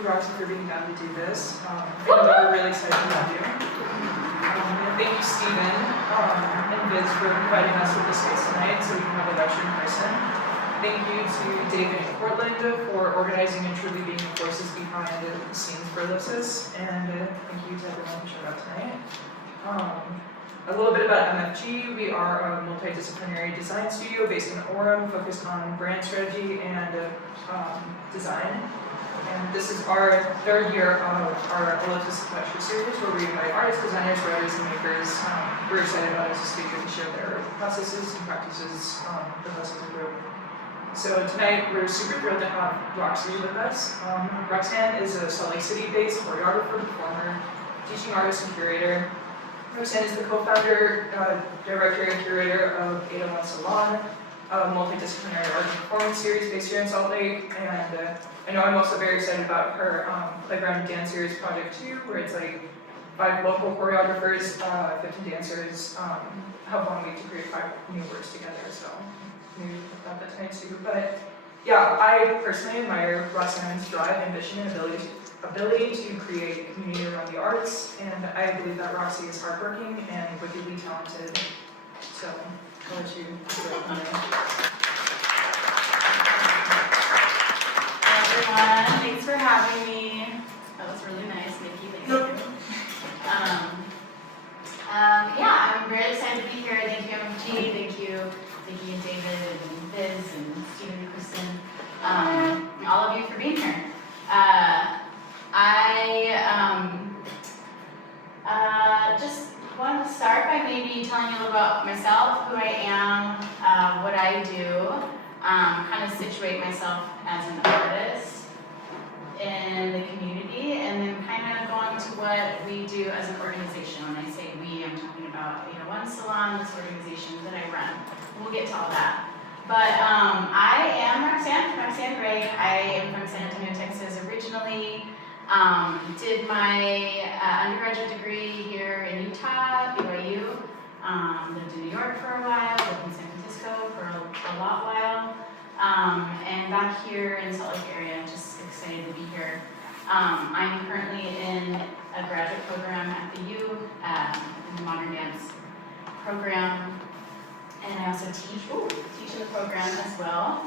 you, Roxanne, for being down to do this. We're really excited to have you. And thank you, Stephen and Viz, for providing us with the space tonight so we can have a lecture in person. Thank you to David and Portland for organizing and truly being the forces behind the scenes for Ellipsis. And thank you to everyone who showed up tonight. A little bit about MFG. We are a multidisciplinary design studio based in Orem, focused on brand strategy and design. And this is our third year of our Ellipsis Lecture Series, where we invite artists, designers, writers, and makers. We're excited about as a studio to share their processes and practices with us as a group. So tonight, we're super thrilled to have Roxanne with us. Roxanne is a Salt Lake City-based choreographer, performer, teaching artist, and curator. Roxanne is the co-founder, director, and curator of 801 Salon, a multidisciplinary art and performance series based here in Salt Lake. And I know I'm also very excited about her Playground Dance Series project too, where it's like 5 local choreographers, 15 dancers, have 1 week to create 5 new works together. So maybe about that tonight too. But yeah, I personally admire Roxanne's drive, ambition, and ability to create a community around the arts, and I believe that Roxy is hardworking and wickedly talented. So I'll let you do it from there. Hi everyone, thanks for having me. That was really nice, Nikki. Thank you. Yeah, I'm very excited to be here. Thank you, MFG. Thank you, Nikki and David and Viz and Stephen and Kristen, and all of you for being here. I just want to start by maybe telling you a little about myself, who I am, what I do, kind of situate myself as an artist in the community, and then kind of go on to what we do as an organization. When I say we, I'm talking about 801 Salon, this organization that I run. We'll get to all that. But I am Roxanne Gray. I am from San Antonio, Texas originally. Did my undergraduate degree here in Utah, BYU. Lived in New York for a while, lived in San Francisco for a while. And back here in Salt Lake area, just excited to be here. I'm currently in a graduate program at the U, in the modern dance program. And I also teach in the program as well.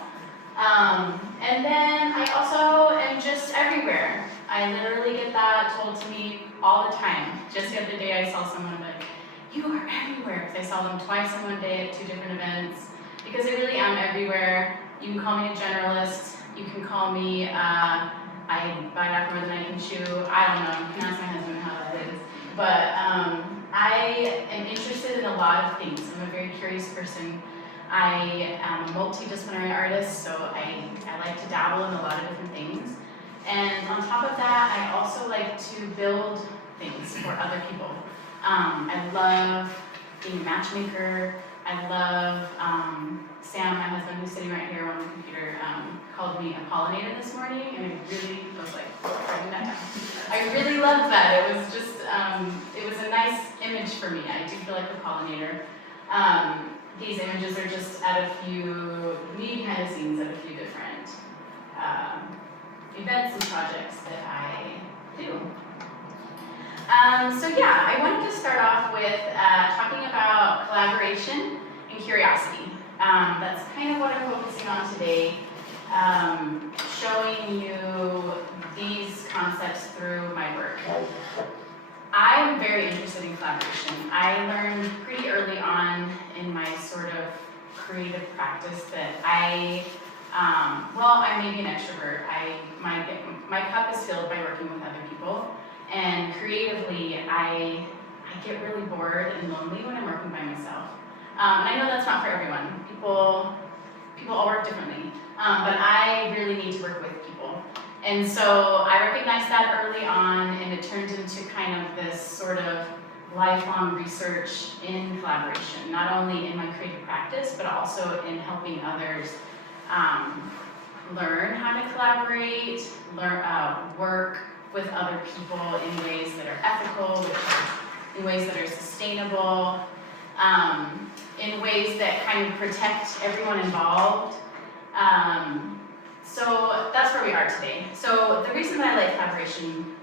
And then I also am just everywhere. I literally get that told to me all the time. Just the other day I saw someone like, you are everywhere, because I saw them twice in one day at 2 different events. Because I really am everywhere. You can call me a generalist. You can call me, I bite off more than I can chew. I don't know, you can ask my husband how that is. But I am interested in a lot of things. I'm a very curious person. I am a multidisciplinary artist, so I like to dabble in a lot of different things. And on top of that, I also like to build things for other people. I love being a matchmaker. I love, Sam, my husband, who's sitting right here on the computer, called me a pollinator this morning, and I really was like, writing that down. I really loved that. It was just, it was a nice image for me. I do feel like a pollinator. These images are just at a few, me behind the scenes at a few different events and projects that I do. So yeah, I wanted to start off with talking about collaboration and curiosity. That's kind of what I'm focusing on today, showing you these concepts through my work. I'm very interested in collaboration. I learned pretty early on in my sort of creative practice that I may be an extrovert. My cup is filled by working with other people, and creatively, I get really bored and lonely when I'm working by myself. And I know that's not for everyone. People all work differently, but I really need to work with people. And so I recognized that early on, and it turned into kind of this sort of lifelong research in collaboration, not only in my creative practice, but also in helping others learn how to collaborate, work with other people in ways that are ethical, in ways that are sustainable, in ways that kind of protect everyone involved. So that's where we are today. So the reason that I like collaboration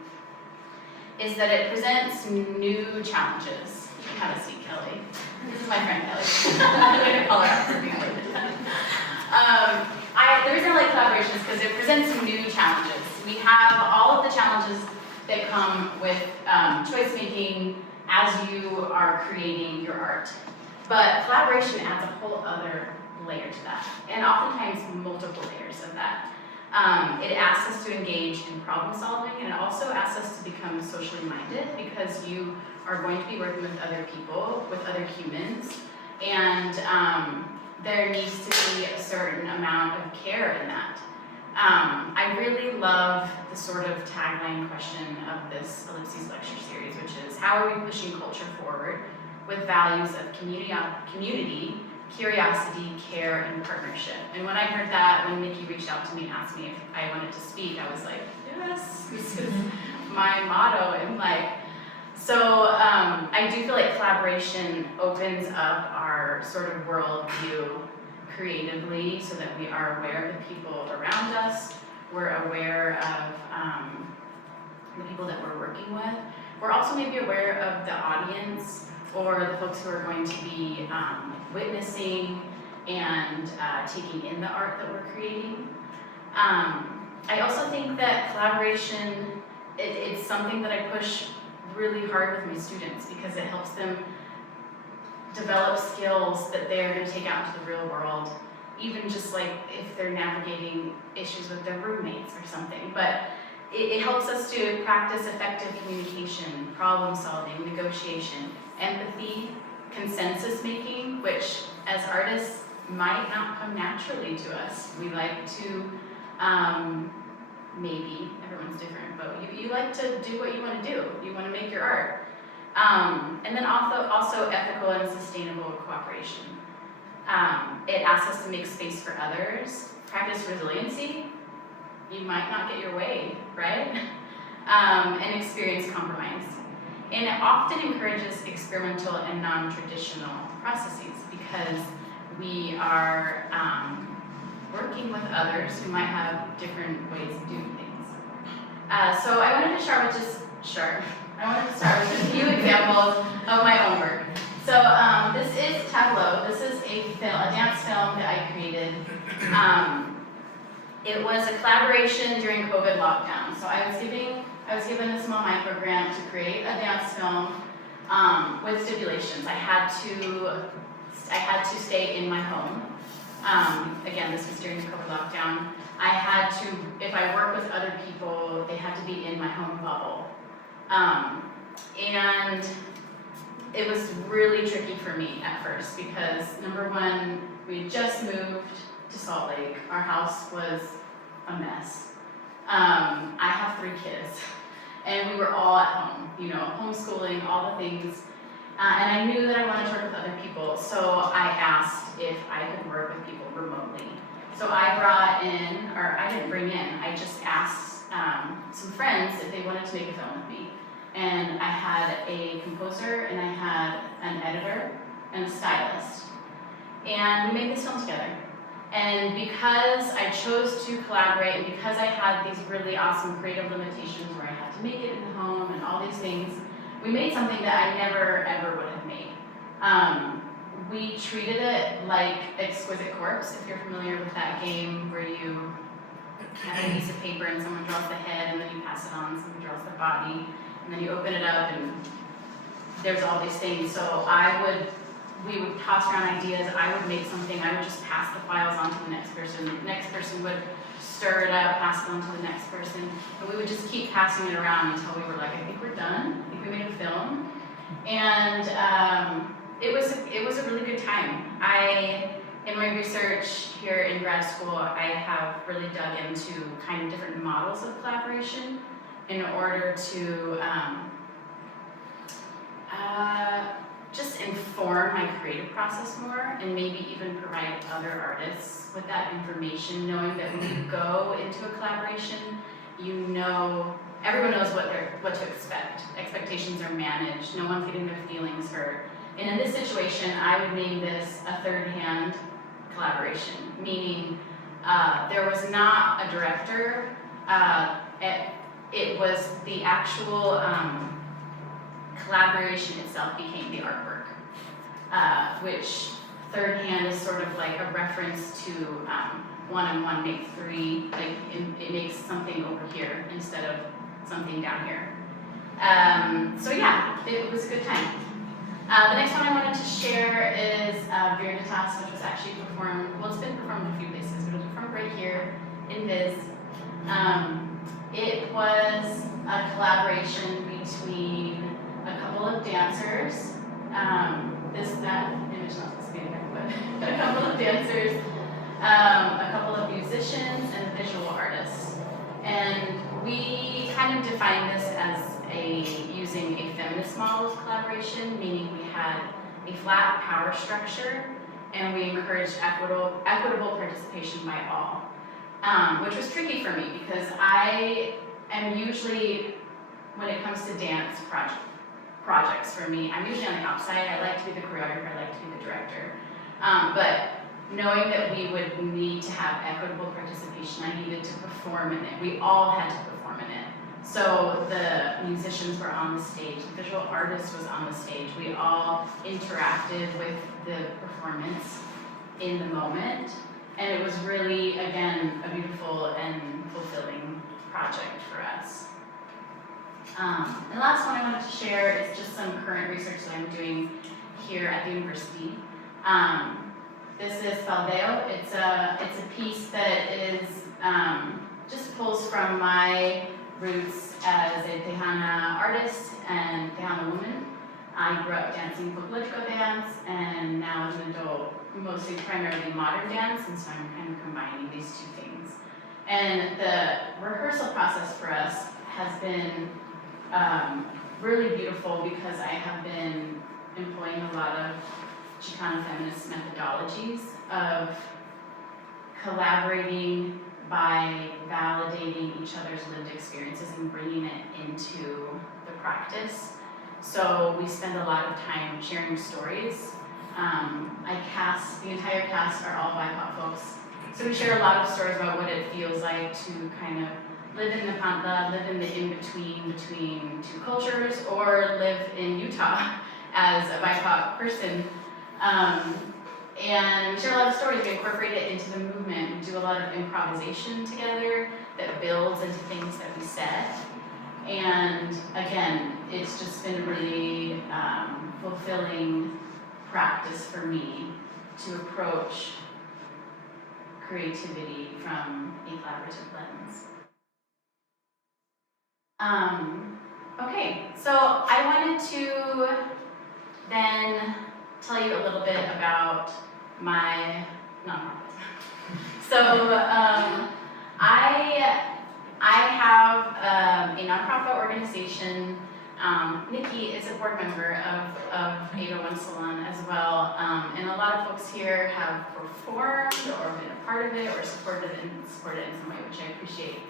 is that it presents new challenges. You can have a seat, Kelly. This is my friend Kelly. I'm going to call her out for being late. The reason I like collaboration is because it presents some new challenges. We have all of the challenges that come with choice making as you are creating your art. But collaboration adds a whole other layer to that, and oftentimes multiple layers of that. It asks us to engage in problem solving, and it also asks us to become socially minded because you are going to be working with other people, with other humans, and there needs to be a certain amount of care in that. I really love the sort of tagline question of this Ellipsis Lecture Series, which is, how are we pushing culture forward with values of community, curiosity, care, and partnership? And when I heard that, when Nikki reached out to me and asked me if I wanted to speak, I was like, yes, this is my motto in life. So I do feel like collaboration opens up our sort of worldview creatively so that we are aware of the people around us, we're aware of the people that we're working with. We're also maybe aware of the audience or the folks who are going to be witnessing and taking in the art that we're creating. I also think that collaboration, it's something that I push really hard with my students because it helps them develop skills that they're going to take out into the real world, even just like if they're navigating issues with their roommates or something. But it helps us to practice effective communication, problem solving, negotiation, empathy, consensus making, which as artists might not come naturally to us. We like to, maybe, everyone's different, but you like to do what you want to do. You want to make your art. And then also ethical and sustainable cooperation. It asks us to make space for others, practice resiliency. You might not get your way, right? And experience compromise. And it often encourages experimental and non-traditional processes because we are working with others who might have different ways of doing things. So I wanted to start with a few examples of my own work. So this is Tableau. This is a dance film that I created. It was a collaboration during COVID lockdown. So I was given a small micro grant to create a dance film with stipulations. I had to stay in my home. Again, this was during the COVID lockdown. I had to, if I work with other people, they had to be in my home bubble. And it was really tricky for me at first because number one, we had just moved to Salt Lake. Our house was a mess. I have 3 kids and we were all at home, homeschooling, all the things. And I knew that I wanted to work with other people, so I asked if I could work with people remotely. So I brought in, or I didn't bring in, I just asked some friends if they wanted to make a film with me. And I had a composer, and I had an editor, and a stylist. And we made this film together. And because I chose to collaborate, and because I had these really awesome creative limitations where I had to make it in the home and all these things, we made something that I never, ever would have made. We treated it like Exquisite Corpse, if you're familiar with that game where you have a piece of paper and someone draws the head and then you pass it on, someone draws the body, and then you open it up and there's all these things. So we would toss around ideas, I would make something, I would just pass the files on to the next person would stir it up, pass it on to the next person, and we would just keep passing it around until we were like, I think we're done, I think we made a film. And it was a really good time. In my research here in grad school, I have really dug into kind of different models of collaboration in order to just inform my creative process more and maybe even provide other artists with that information, knowing that when you go into a collaboration, everyone knows what to expect. Expectations are managed, no one's getting their feelings hurt. And in this situation, I would name this a third-hand collaboration, meaning there was not a director. It was the actual collaboration itself became the artwork, which third hand is sort of like a reference to 1 and 1 make 3, like it makes something over here instead of something down here. So yeah, it was a good time. The next one I wanted to share is Veritas, which was actually performed, well, it's been performed in a few places, but it was performed right here in Viz. It was a collaboration between a couple of dancers. That image is not supposed to be in there, but a couple of dancers, a couple of musicians, and visual artists. And we kind of defined this as using a feminist model of collaboration, meaning we had a flat power structure and we encouraged equitable participation by all, which was tricky for me because I am usually, when it comes to dance projects for me, I'm usually on the outside. I like to be the choreographer, I like to be the director. But knowing that we would need to have equitable participation, I needed to perform in it. We all had to perform in it. So the musicians were on the stage, the visual artist was on the stage. We all interacted with the performance in the moment. And it was really, again, a beautiful and fulfilling project for us. The last one I wanted to share is just some current research that I'm doing here at the university. This is Faldeo. It's a piece that is just pulls from my roots as a Tejana artist and Tejana woman. I grew up dancing folklorico dance, and now as an adult, mostly primarily modern dance, and so I'm kind of combining these two things. And the rehearsal process for us has been really beautiful because I have been employing a lot of Chicana feminist methodologies of collaborating by validating each other's lived experiences and bringing it into the practice. So we spend a lot of time sharing stories. The entire cast are all BIPOC folks. So we share a lot of stories about what it feels like to kind of live in the Pantla, live in the in-between between two cultures, or live in Utah as a BIPOC person. And we share a lot of stories, we incorporate it into the movement. We do a lot of improvisation together that builds into things that we said. And again, it's just been a really fulfilling practice for me to approach creativity from a collaborative lens. Okay, so I wanted to then tell you a little bit about my nonprofit. So I have a nonprofit organization. Nikki is a board member of 801 Salon as well, and a lot of folks here have performed or been a part of it or supported it in some way, which I appreciate.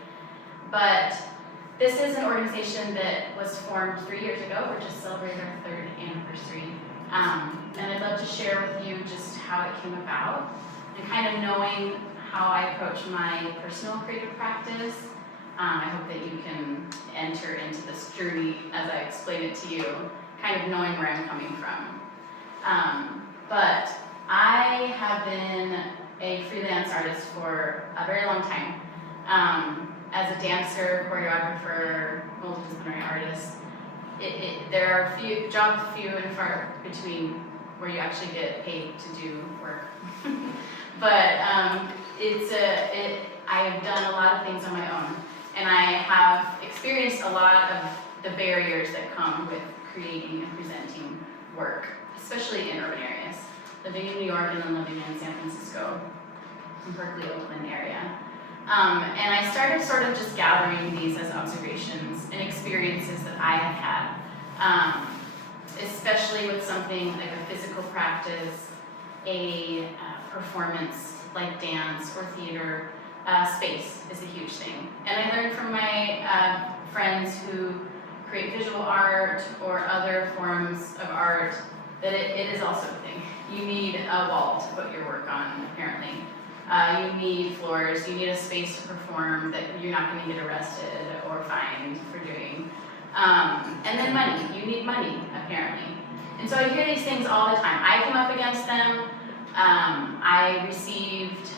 But this is an organization that was formed 3 years ago. We're just celebrating our 3rd anniversary. And I'd love to share with you just how it came about and kind of knowing how I approach my personal creative practice. I hope that you can enter into this journey as I explain it to you, kind of knowing where I'm coming from. But I have been a freelance artist for a very long time. As a dancer, choreographer, multidisciplinary artist, there are jobs few and far between where you actually get paid to do work. But I have done a lot of things on my own, and I have experienced a lot of the barriers that come with creating and presenting work, especially in urban areas. Living in New York and then living in San Francisco, Berkeley, Oakland area. And I started sort of just gathering these as observations and experiences that I had had, especially with something like a physical practice, a performance like dance or theater. Space is a huge thing. And I learned from my friends who create visual art or other forms of art that it is also a thing. You need a wall to put your work on, apparently. you need floors, you need a space to perform that you're not going to get arrested or fined for doing. And then money, you need money, apparently. And so I hear these things all the time. I came up against them. I received,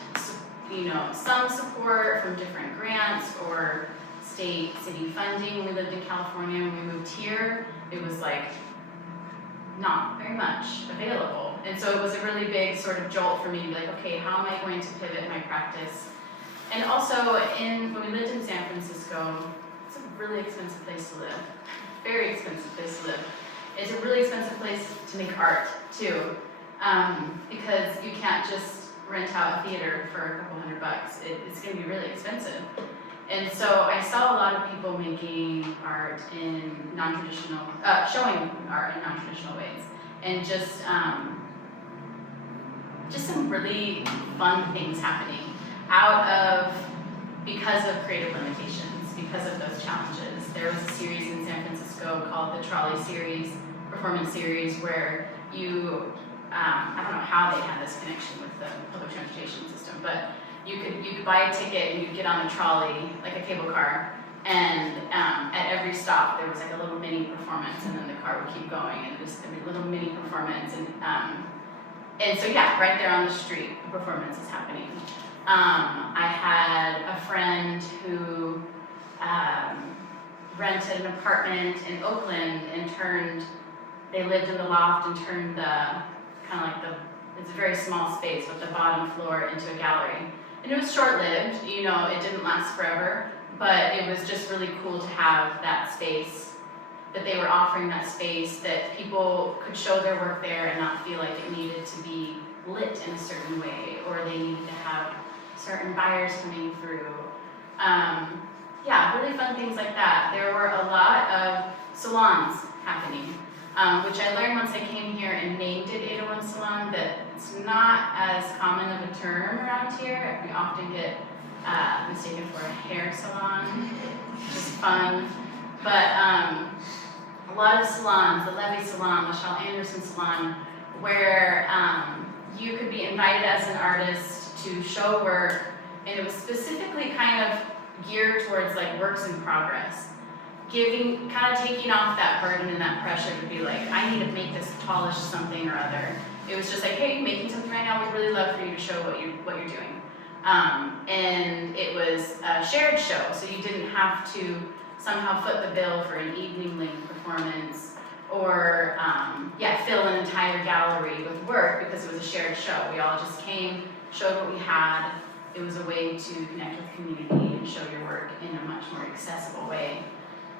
some support from different grants or state, city funding. When we lived in California, when we moved here, it was like not very much available. And so it was a really big sort of jolt for me to be like, okay, how am I going to pivot my practice? And also, when we lived in San Francisco, it's a really expensive place to live. Very expensive place to live. It's a really expensive place to make art, too, because you can't just rent out a theater for a couple $100. It's going to be really expensive. And so I saw a lot of people making art in non-traditional, showing art in non-traditional ways, and just some really fun things happening because of creative limitations, because of those challenges. There was a series in San Francisco called the Trolley Series, performance series, where you, I don't know how they had this connection with the public transportation system, but you could buy a ticket and you'd get on a trolley, like a cable car, and at every stop there was like a little mini performance, and then the car would keep going, and just a little mini performance, and so yeah, right there on the street, the performance is happening. I had a friend who rented an apartment in Oakland and they lived in the loft and turned it's a very small space, but the bottom floor into a gallery. And it was short-lived, it didn't last forever, but it was just really cool to have that space, that they were offering that space, that people could show their work there and not feel like it needed to be lit in a certain way, or they needed to have certain buyers coming through. Really fun things like that. There were a lot of salons happening, which I learned once I came here and named it 801 Salon, that it's not as common of a term around here. We often get mistaken for a hair salon, which is fun. But a lot of salons, the Levy Salon, the Shaw Anderson Salon, where you could be invited as an artist to show work, and it was specifically kind of geared towards like works in progress. Taking off that burden and that pressure to be like, I need to make this polished something or other. It was just like, hey, you're making something right now, we'd really love for you to show what you're doing. And it was a shared show, so you didn't have to somehow foot the bill for an evening-length performance, or fill an entire gallery with work, because it was a shared show. We all just came, showed what we had. It was a way to connect with community and show your work in a much more accessible way.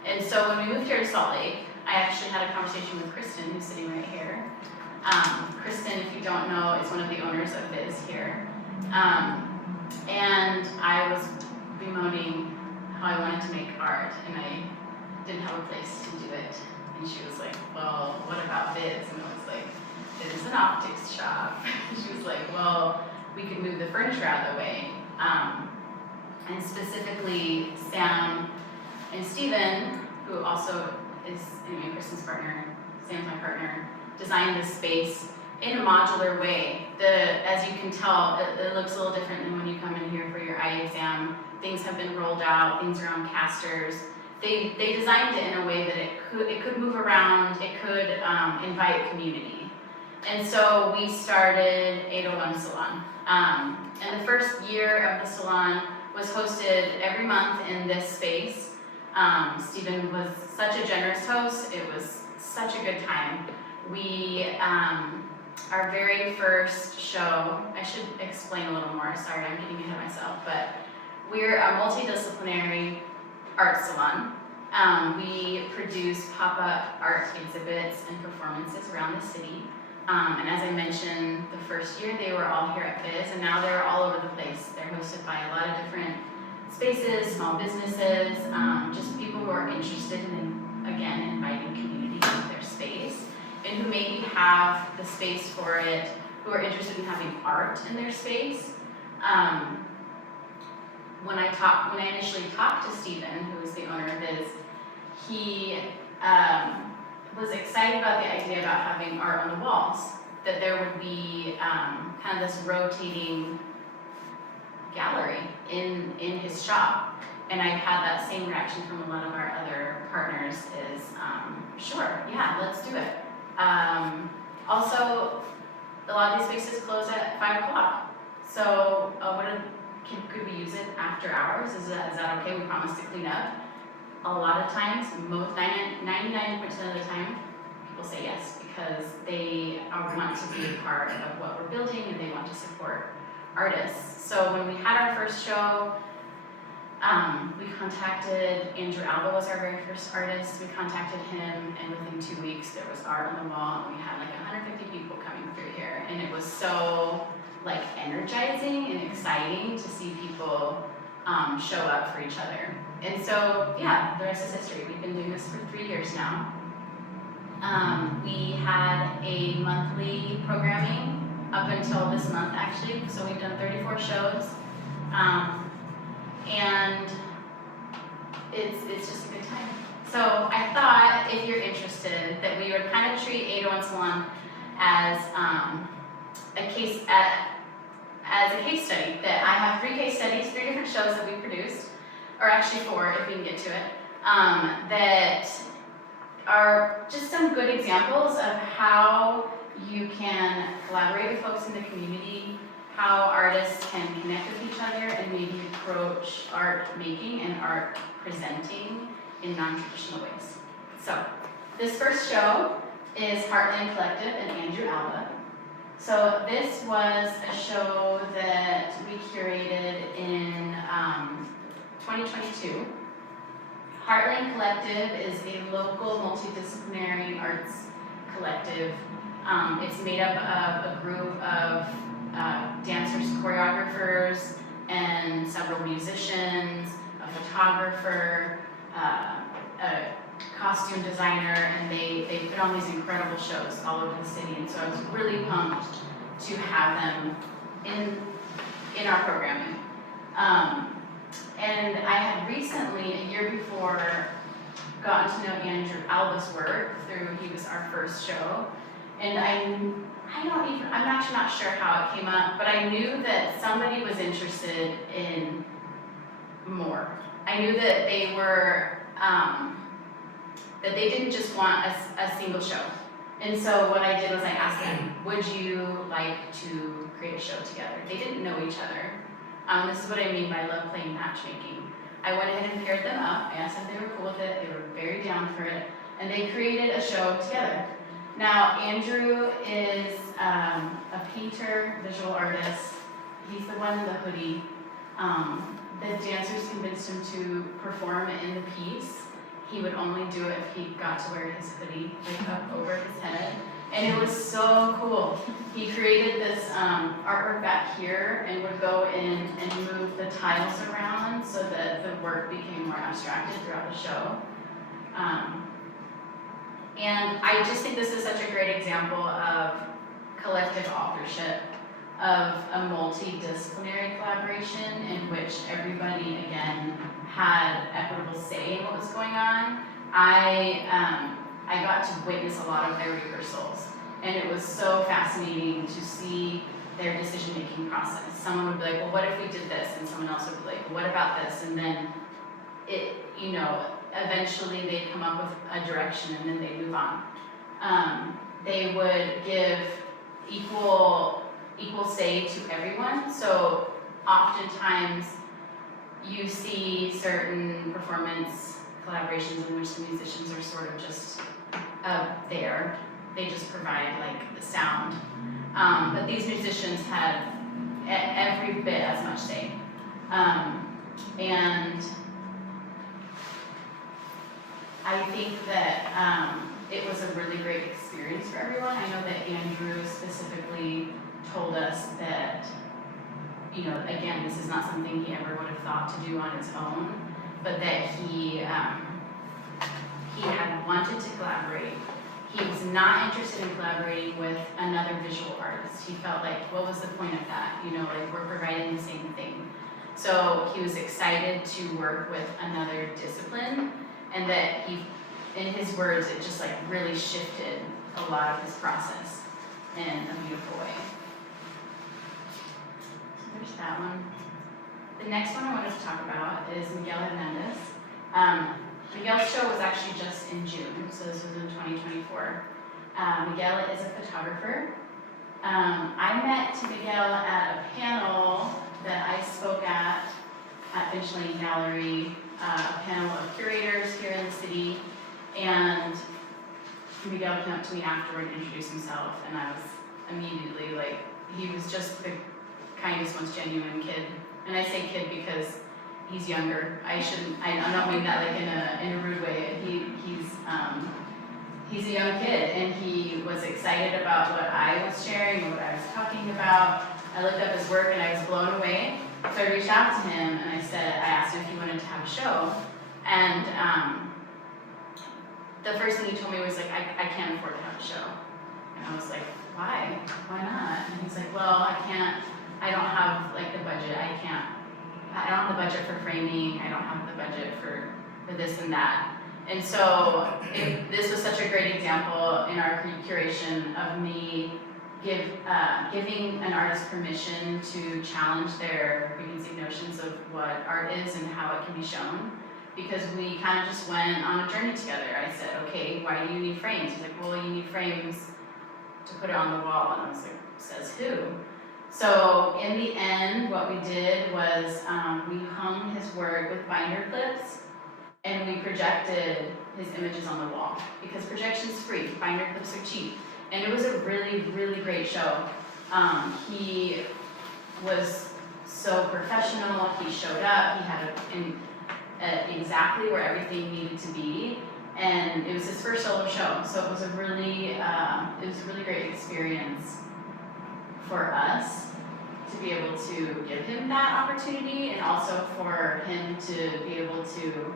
And so when we moved here to Salt Lake, I actually had a conversation with Kristen, who's sitting right here. Kristen, if you don't know, is one of the owners of Viz here. And I was bemoaning how I wanted to make art, and I didn't have a place to do it. And she was like, well, what about Viz? And I was like, it is an optics shop. She was like, well, we could move the furniture out of the way. And specifically, Sam and Steven, who also is Kristen's partner, Sam's my partner, designed this space in a modular way. As you can tell, it looks a little different than when you come in here for your eye exam. Things have been rolled out, things are on casters. They designed it in a way that it could move around, it could invite community. And so we started 801 Salon. And the first year of the salon was hosted every month in this space. Stephen was such a generous host. It was such a good time. Our very first show, I should explain a little more, sorry, I'm getting ahead of myself, but we're a multidisciplinary art salon. We produce pop-up art exhibits and performances around the city. And as I mentioned, the first year they were all here at Viz, and now they're all over the place. They're hosted by a lot of different spaces, small businesses, just people who are interested in, again, inviting community into their space, and who maybe have the space for it, who are interested in having art in their space. When I initially talked to Stephen, who is the owner of Viz, he was excited about the idea about having art on the walls, that there would be kind of this rotating gallery in his shop. And I've had that same reaction from a lot of our other partners is, sure, yeah, let's do it. Also, a lot of these spaces close at 5 o'clock. So could we use it after hours? Is that okay? We promise to clean up. A lot of times, 99% of the time, people say yes because they want to be a part of what we're building and they want to support artists. So when we had our first show, we contacted Andrew Alba was our very first artist. We contacted him, and within 2 weeks there was art on the wall, and we had like 150 people coming through here, and it was so like energizing and exciting to see people show up for each other. And so yeah, the rest is history. We've been doing this for 3 years now. We had a monthly programming up until this month actually, so we've done 34 shows. And it's just a good time. So I thought if you're interested that we would kind of treat 801 Salon as a case study. That I have 3 case studies, 3 different shows that we produced, or actually 4 if we can get to it, that are just some good examples of how you can collaborate with folks in the community, how artists can connect with each other and maybe approach art making and art presenting in non-traditional ways. So this first show is Heartland Collective and Andrew Alba. So this was a show that we curated in 2022. Heartland Collective is a local multidisciplinary arts collective. It's made up of a group of dancers, choreographers, and several musicians, a photographer, a costume designer, and they put on these incredible shows all over the city. And so I was really pumped to have them in our programming. And I had recently, a year before, gotten to know Andrew Alba's work through, he was our first show. And I'm actually not sure how it came up, but I knew that somebody was interested in more. I knew that they were, that they didn't just want a single show. And so what I did was I asked them, would you like to create a show together? They didn't know each other. This is what I mean by love playing matchmaking. I went ahead and paired them up. I asked if they were cool with it. They were very down for it. And they created a show together. Now, Andrew is a painter, visual artist. He's the one in the hoodie. The dancers convinced him to perform in the piece. He would only do it if he got to wear his hoodie like up over his head. And it was so cool. He created this artwork back here and would go in and move the tiles around so that the work became more abstracted throughout the show. And I just think this is such a great example of collective authorship, of a multidisciplinary collaboration in which everybody, again, had equitable say in what was going on. I got to witness a lot of their rehearsals, and it was so fascinating to see their decision-making process. Someone would be like, well, what if we did this? And someone else would be like, well, what about this? And then eventually they come up with a direction and then they move on. They would give equal say to everyone. So oftentimes you see certain performance collaborations in which the musicians are sort of just there. They just provide like the sound. But these musicians had every bit as much say. And I think that it was a really great experience for everyone. I know that Andrew specifically told us that, again, this is not something he ever would have thought to do on his own, but that he had wanted to collaborate. He was not interested in collaborating with another visual artist. He felt like, what was the point of that? We're providing the same thing. So he was excited to work with another discipline, and that in his words, it just really shifted a lot of his process in a beautiful way. So there's that one. the next one I wanted to talk about is Miguel Hernandez. Miguel's show was actually just in June, so this was in 2024. Miguel is a photographer. I met Miguel at a panel that I spoke at Finch Lane Gallery, a panel of curators here in the city, and Miguel came up to me afterward and introduced himself, and I was immediately like, he was just the kindest, most genuine kid. And I say kid because he's younger. I don't mean that like in a rude way. He's a young kid, and he was excited about what I was sharing, what I was talking about. I looked up his work and I was blown away. So I reached out to him and I asked him if he wanted to have a show. And the first thing he told me was like, I can't afford to have a show. And I was like, why? Why not? And he's like, well, I don't have like the budget. I don't have the budget for framing. I don't have the budget for this and that. And so this was such a great example in our curation of me giving an artist permission to challenge their preconceived notions of what art is and how it can be shown. Because we kind of just went on a journey together. I said, okay, why do you need frames? He's like, well, you need frames to put it on the wall. And I was like, says who? So in the end, what we did was we hung his work with binder clips, and we projected his images on the wall, because projection's free, binder clips are cheap. And it was a really, really great show. He was so professional, he showed up, he had exactly where everything needed to be, and it was his first solo show, so it was a really great experience for us to be able to give him that opportunity, and also for him to be able to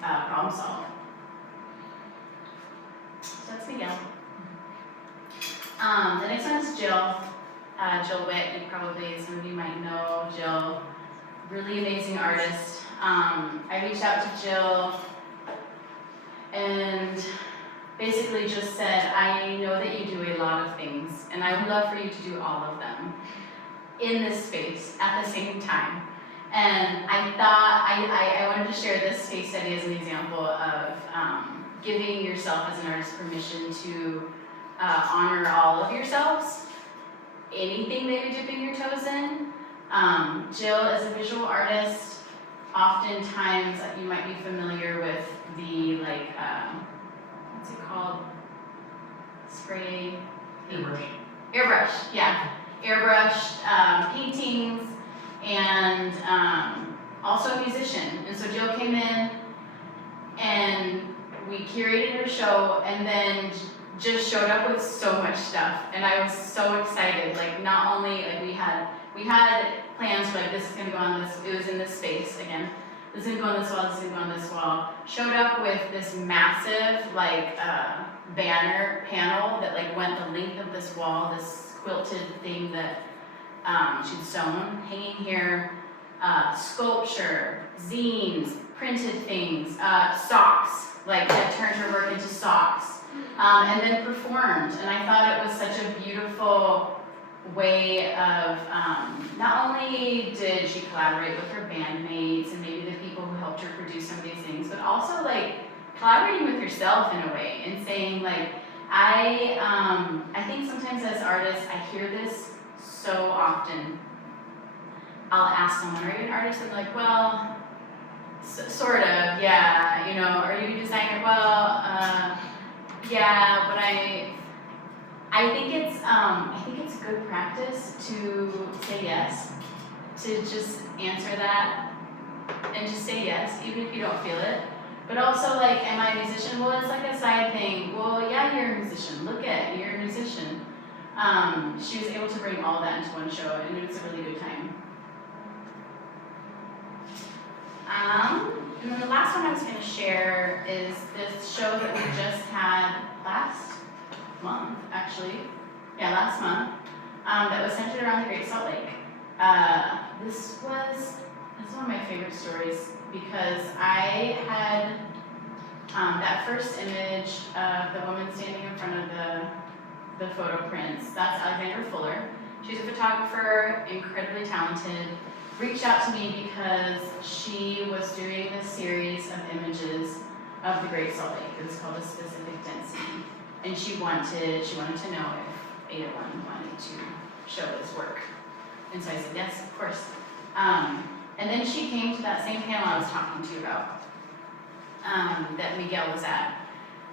problem solve. So that's Miguel. The next one is Jill. Jill Witt, some of you might know Jill. Really amazing artist. I reached out to Jill and basically just said, I know that you do a lot of things, and I would love for you to do all of them in this space at the same time. And I thought I wanted to share this case study as an example of giving yourself as an artist permission to honor all of yourselves, anything that you're dipping your toes in. Jill is a visual artist. Oftentimes, you might be familiar with the, what's it called? Spray? Airbrush, yeah. Airbrush paintings, and also a musician. And so Jill came in, and we curated her show, and then just showed up with so much stuff. And I was so excited. Like, not only, like, we had plans for, like, this is gonna go on this, it was in this space again. This is gonna go on this wall, this is gonna go on this wall. Showed up with this massive, like, banner panel that, like, went the length of this wall, this quilted thing that she'd sewn, hanging here, sculpture, zines, printed things, socks, like, that turned her work into socks, and then performed. And I thought it was such a beautiful way of, not only did she collaborate with her bandmates and maybe the people who helped her produce some of these things, but also, like, collaborating with yourself in a way and saying, like, I think sometimes as artists, I hear this so often. I'll ask someone, are you an artist? And they're like, well, sort of, yeah, you know, are you a designer? Well, yeah, but I think it's good practice to say yes, to just answer that and just say yes, even if you don't feel it. But also, like, am I a musician? Well, it's like a side thing. Well, yeah, you're a musician. Look at, you're a musician. She was able to bring all that into one show, and it was a really good time. And then the last one I was going to share is this show that we just had last month, actually. Yeah, last month. That was centered around the Great Salt Lake. This was one of my favorite stories, because I had that first image of the woman standing in front of the photo prints. That's Alexandra Fuller. She's a photographer, incredibly talented. reached out to me because she was doing this series of images of the Great Salt Lake. It was called A Specific Density. And she wanted to know if Ada wanted to show this work. And so I said, yes, of course. And then she came to that same panel I was talking to you about, that Miguel was at.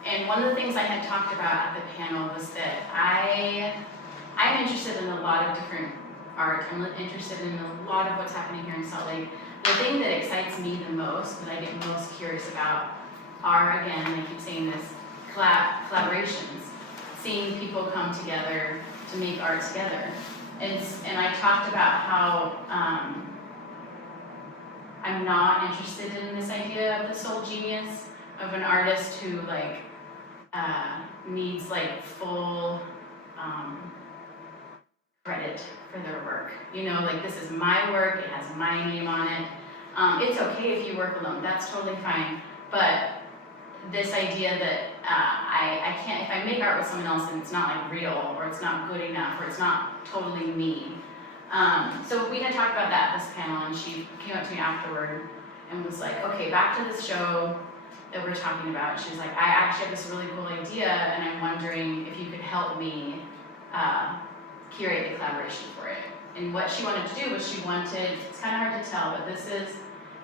And one of the things I had talked about at the panel was that I'm interested in a lot of different art. I'm interested in a lot of what's happening here in Salt Lake. The thing that excites me the most, that I get most curious about, are, again, I keep saying this, collaborations. Seeing people come together to make art together. And I talked about how I'm not interested in this idea of the sole genius of an artist who needs full credit for their work. You know, this is my work, it has my name on it. It's okay if you work alone, that's totally fine. But this idea that I can't, if I make art with someone else and it's not real, or it's not good enough, or it's not totally me. So we had talked about that at this panel, and she came up to me afterward and was like, okay, back to this show that we're talking about. She's like, I actually have this really cool idea, and I'm wondering if you could help me curate the collaboration for it. And what she wanted to do was it's kind of hard to tell, but this is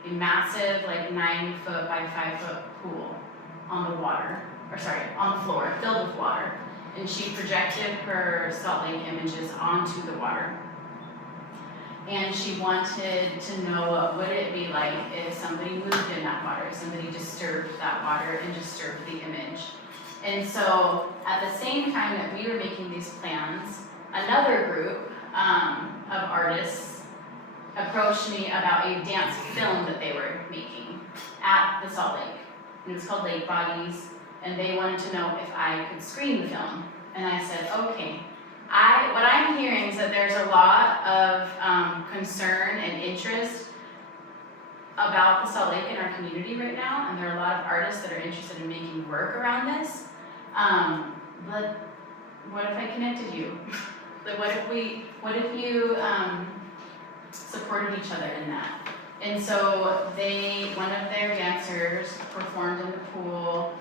a massive 9-foot by 5-foot pool on the water, on the floor, filled with water. And she projected her Salt Lake images onto the water. And she wanted to know what would it be like if somebody moved in that water, if somebody disturbed that water and disturbed the image. And so at the same time that we were making these plans, another group of artists approached me about a dance film that they were making at the Salt Lake. And it was called Lake Bodies, and they wanted to know if I could screen the film. And I said, okay. What I'm hearing is that there's a lot of concern and interest about the Salt Lake in our community right now, and there are a lot of artists that are interested in making work around this. But what if I connected you? What if you supported each other in that? And so one of their dancers performed in the pool,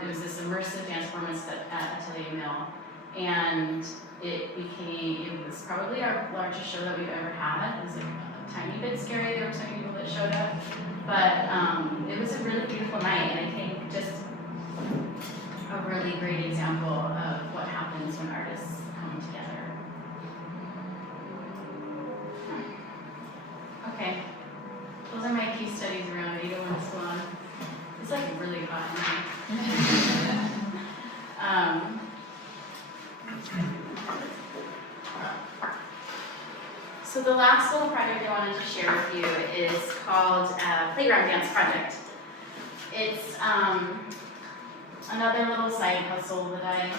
it was this immersive dance performance at Atelier Mill, and it was probably our largest show that we've ever had. It was a tiny bit scary, there were so many people that showed up, but it was a really beautiful night, and I think just a really great example of what happens when artists come together. Okay, those are my case studies around Ada and Salon. It's really hot in here. So the last little project I wanted to share with you is called Playground Dance Project. It's another little side hustle that I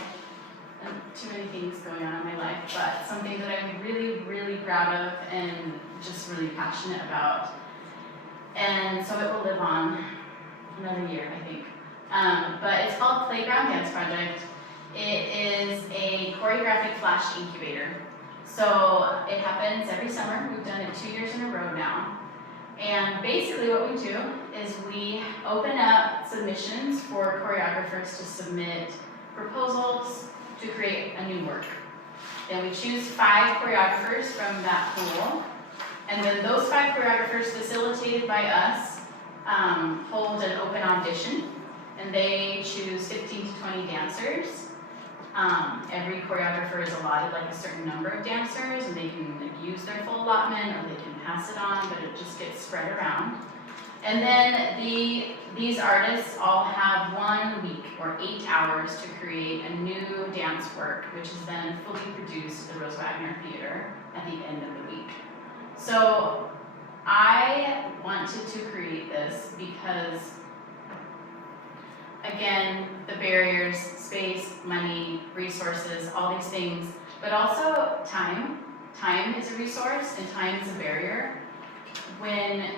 have too many things going on in my life, but something that I'm really, really proud of and just really passionate about. And so it will live on another year, I think. But it's called Playground Dance Project. It is a choreographic flash incubator. So it happens every summer. We've done it 2 years in a row now. And basically what we do is we open up submissions for choreographers to submit proposals to create a new work. Then we choose 5 choreographers from that pool. And then those 5 choreographers, facilitated by us, hold an open audition, and they choose 15 to 20 dancers. Every choreographer is allotted a certain number of dancers, and they can use their full allotment or they can pass it on, but it just gets spread around. And then these artists all have 1 week or 8 hours to create a new dance work, which is then fully produced at the Rose Wagner Theater at the end of the week. So I wanted to create this because, again, the barriers, space, money, resources, all these things, but also time. Time is a resource and time is a barrier. When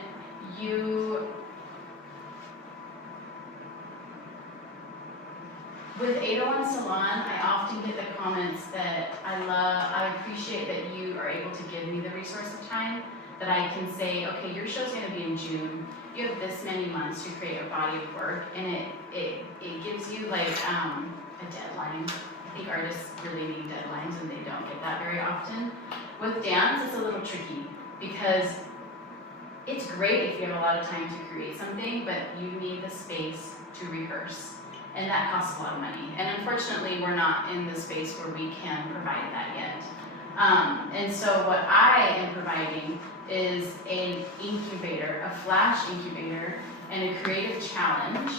With 801 Salon, I often get the comments that I appreciate that you are able to give me the resource of time, that I can say, okay, your show's gonna be in June, you have this many months to create a body of work, and it gives you like a deadline. I think artists really need deadlines and they don't get that very often. With dance, it's a little tricky because it's great if you have a lot of time to create something, but you need the space to rehearse. And that costs a lot of money. And unfortunately, we're not in the space where we can provide that yet. And so what I am providing is an incubator, a flash incubator, and a creative challenge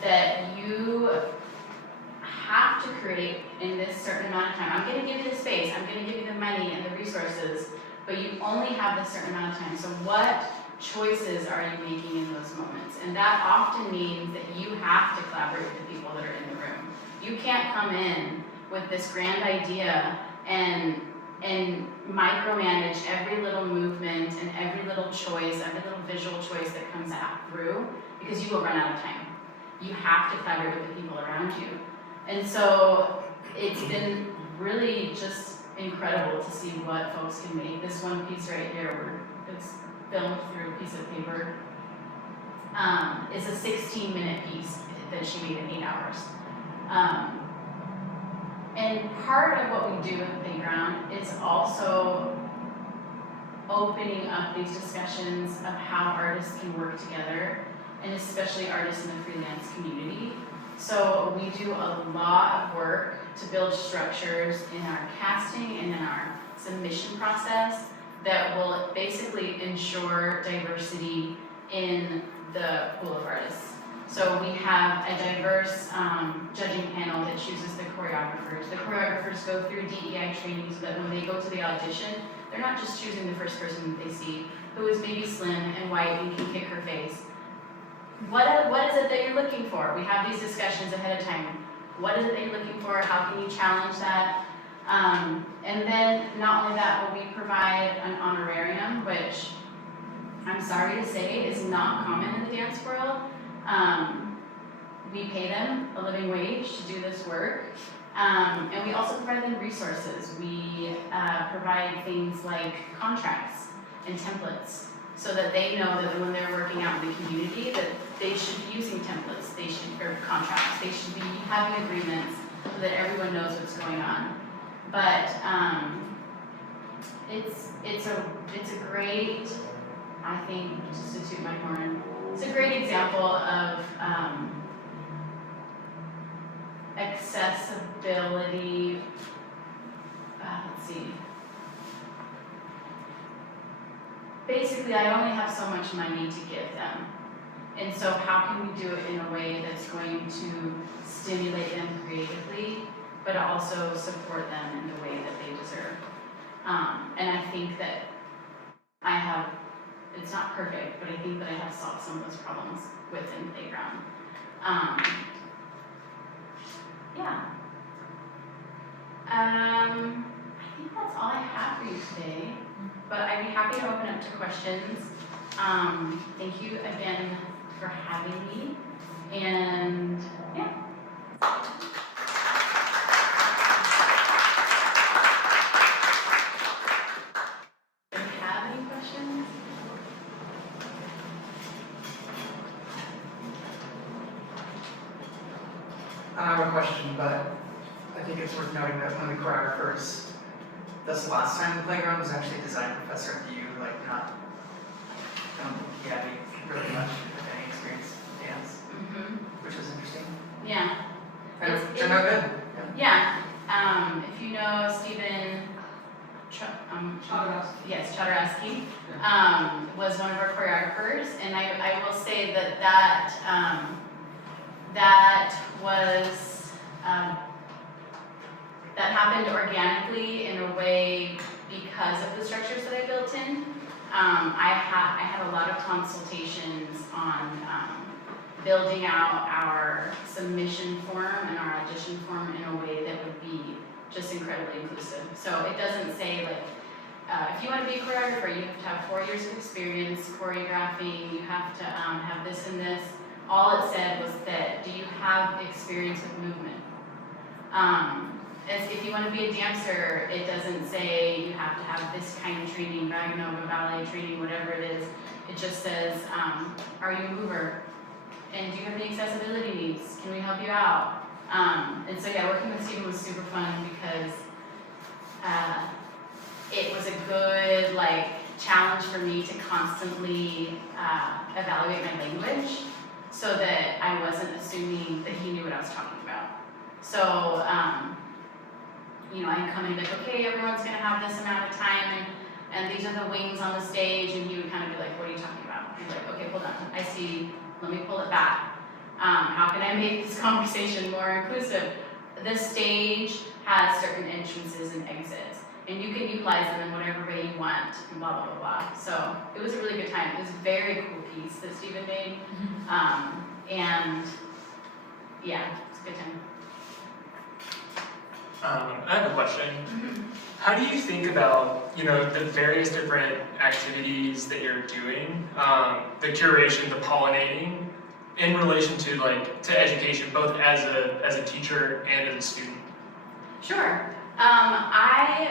that you have to create in this certain amount of time. I'm gonna give you the space, I'm gonna give you the money and the resources, but you only have this certain amount of time. So what choices are you making in those moments? And that often means that you have to collaborate with the people that are in the room. You can't come in with this grand idea and micromanage every little movement and every little choice, every little visual choice that comes through, because you will run out of time. You have to collaborate with the people around you. And so it's been really just incredible to see what folks can make. This one piece right here, where it's filmed through a piece of paper, is a 16-minute piece that she made in 8 hours. And part of what we do at Playground is also opening up these discussions of how artists can work together, and especially artists in the freelance community. So we do a lot of work to build structures in our casting and in our submission process that will basically ensure diversity in the pool of artists. So we have a diverse judging panel that chooses the choreographers. The choreographers go through DEI training so that when they go to the audition, they're not just choosing the first person that they see, who is maybe slim and white and can kick her face. What is it that you're looking for? We have these discussions ahead of time. What is it that you're looking for? How can you challenge that? And then not only that, but we provide an honorarium, which I'm sorry to say is not common in the dance world. We pay them a living wage to do this work. And we also provide them resources. We provide things like contracts and templates so that they know that when they're working out in the community that they should be using templates, or contracts, they should be having agreements so that everyone knows what's going on. But it's a great, I think, just to toot my horn, it's a great example of accessibility. Let's see. Basically, I only have so much money to give them. And so how can we do it in a way that's going to stimulate them creatively, but also support them in the way that they deserve? And I think that it's not perfect, but I think that I have solved some of those problems within Playground. Yeah. I think that's all I have for you today, but I'd be happy to open up to questions. Thank you again for having me, and yeah. Do you have any questions? I have a question, but I think it's worth noting that one of the choreographers this last time the Playground was actually a design professor at the U, like not, I don't think he had really much of any experience in dance, which was interesting. Yeah. And it turned out good. Yeah. If you know Stephen Chodorowski, was one of our choreographers, and I will say that was that happened organically in a way because of the structures that I built in. I had a lot of consultations on building out our submission form and our audition form in a way that would be just incredibly inclusive. So it doesn't say like, if you want to be a choreographer, you have to have 4 years of experience choreographing, you have to have this and this. All it said was that, do you have experience with movement? As if you want to be a dancer, it doesn't say you have to have this kind of training, Ragnova ballet training, whatever it is. It just says, are you a mover? And do you have any accessibility needs? Can we help you out? And so yeah, working with Stephen was super fun because it was a good challenge for me to constantly evaluate my language so that I wasn't assuming that he knew what I was talking about. So, I'd come in and be like, okay, everyone's gonna have this amount of time and these are the wings on the stage, and he would kind of be like, what are you talking about? I'd be like, okay, hold on, I see, let me pull it back. How can I make this conversation more inclusive? The stage has certain entrances and exits, and you can utilize them in whatever way you want, and blah, blah, blah, blah. So it was a really good time. It was a very cool piece that Stephen made. And yeah, it's a good time. I have a question. How do you think about, the various different activities that you're doing, the curation, the pollinating, in relation to education, both as a teacher and as a student? Sure. Let's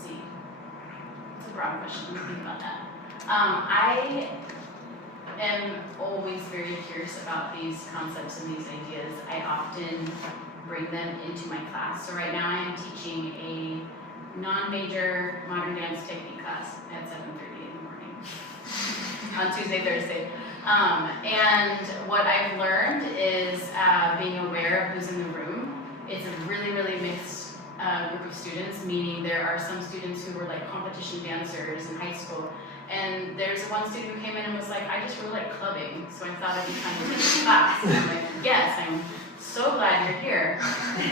see. It's a broad question. Let me think about that. I am always very curious about these concepts and these ideas. I often bring them into my class. So right now I am teaching a non-major modern dance technique class at 7:30 in the morning on Tuesday, Thursday. And what I've learned is being aware of who's in the room. It's a really, really mixed group of students, meaning there are some students who were competition dancers in high school. And there's one student who came in and was like, I just really like clubbing, so I thought I'd be kind of taking class. And I'm like, yes, I'm so glad you're here.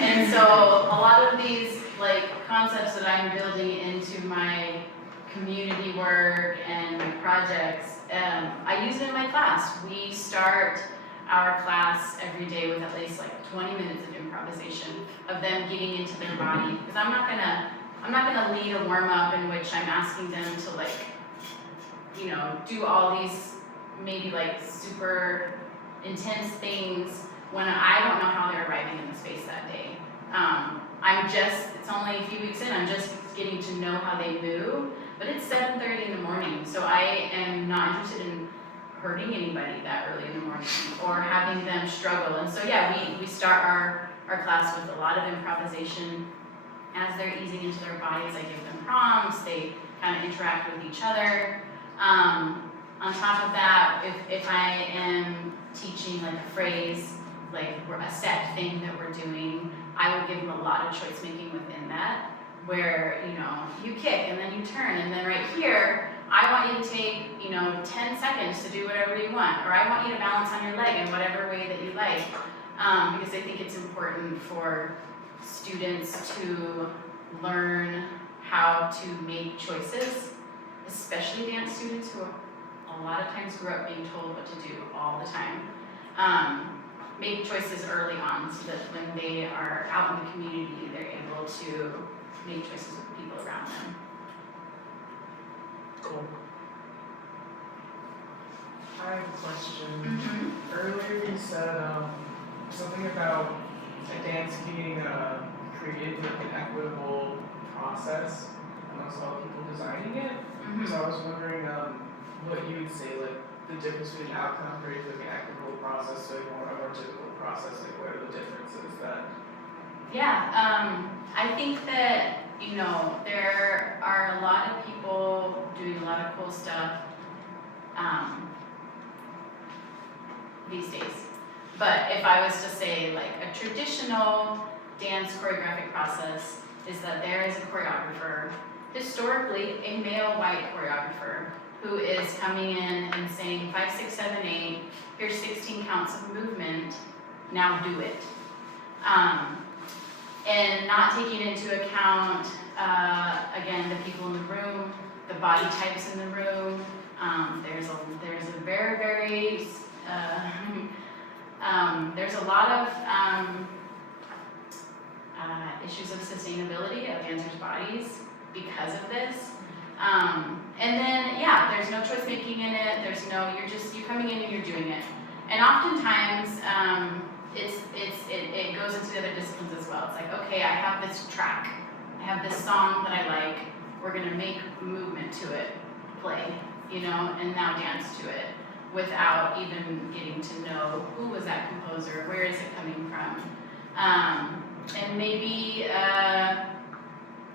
And so a lot of these concepts that I'm building into my community work and my projects, I use it in my class. We start our class every day with at least 20 minutes of improvisation, of them getting into their body. Because I'm not gonna lead a warm up in which I'm asking them to do all these maybe super intense things when I don't know how they're arriving in the space that day. It's only a few weeks in, I'm just getting to know how they move, but it's 7:30 in the morning, so I am not interested in hurting anybody that early in the morning or having them struggle. And so yeah, we start our class with a lot of improvisation. As they're easing into their bodies, I give them prompts, they kind of interact with each other. On top of that, if I am teaching a phrase, a set thing that we're doing, I would give them a lot of choice making within that, where you kick and then you turn, and then right here, I want you to take 10 seconds to do whatever you want, or I want you to balance on your leg in whatever way that you like, because I think it's important for students to learn how to make choices, especially dance students who a lot of times grew up being told what to do all the time. Make choices early on so that when they are out in the community, they're able to make choices with the people around them. Cool. I have a question. Earlier you said something about a dance being created with an equitable process amongst all people designing it. So I was wondering what you would say, the difference between outcome created with an equitable process to a more typical process, what are the differences that? Yeah, I think that, there are a lot of people doing a lot of cool stuff these days. But if I was to say a traditional dance choreographic process is that there is a choreographer, historically a male white choreographer, who is coming in and saying 5, 6, 7, 8, here's 16 counts of movement, now do it. And not taking into account, again, the people in the room, the body types in the room. There's a very, very, there's a lot of issues of sustainability of dancers' bodies because of this. And then, yeah, there's no choice making in it, you're coming in and you're doing it. And oftentimes, it's the other disciplines as well. It's like, okay, I have this track, I have this song that I like, we're gonna make movement to it, play, you know, and now dance to it, without even getting to know who was that composer, where is it coming from. And maybe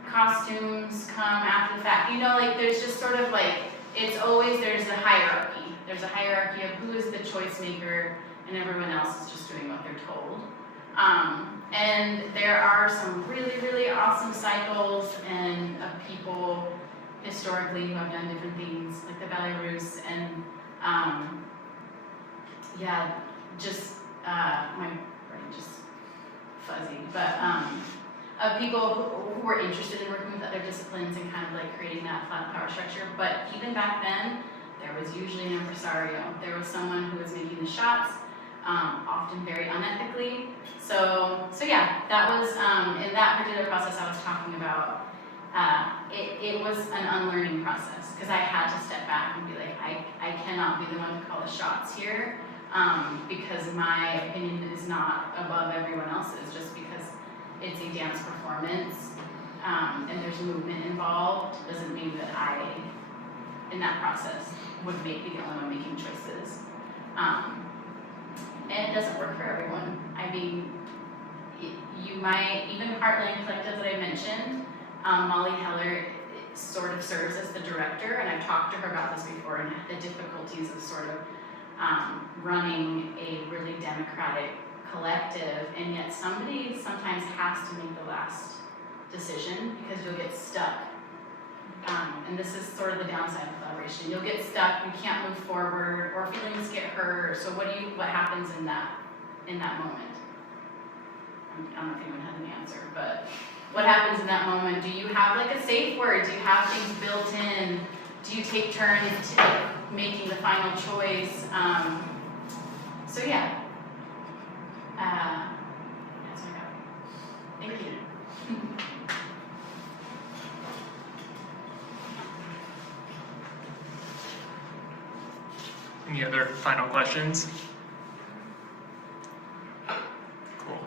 costumes come after the fact. You know, like there's just sort of like, it's always, there's a hierarchy. There's a hierarchy of who is the choice maker, and everyone else is just doing what they're told. And there are some really, really awesome cycles and of people historically who have done different things, like the Ballet Russe, and yeah, just my brain just fuzzy, but of people who were interested in working with other disciplines and kind of like creating that flat power structure. But even back then, there was usually an impresario. There was someone who was making the shots, often very unethically. So yeah, that was, in that particular process I was talking about, it was an unlearning process, because I had to step back and be like, I cannot be the one to call the shots here, because my opinion is not above everyone else's, just because it's a dance performance, and there's movement involved, doesn't mean that I, in that process, would be the only one making choices. And it doesn't work for everyone. I mean, you might, even Heartland Collective that I mentioned, Molly Heller sort of serves as the director, and I've talked to her about this before, and the difficulties of sort of running a really democratic collective, and yet somebody sometimes has to make the last decision, because you'll get stuck. And this is sort of the downside of collaboration. You'll get stuck, you can't move forward, or feelings get hurt. So what happens in that moment? I don't know if anyone has an answer, but what happens in that moment? Do you have like a safe word? Do you have things built in? Do you take turns making the final choice? So yeah. That's what I got. Thank you. Any other final questions? Cool.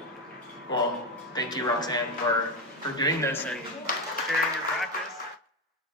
Well, thank you, Roxanne, for doing this and sharing your practice.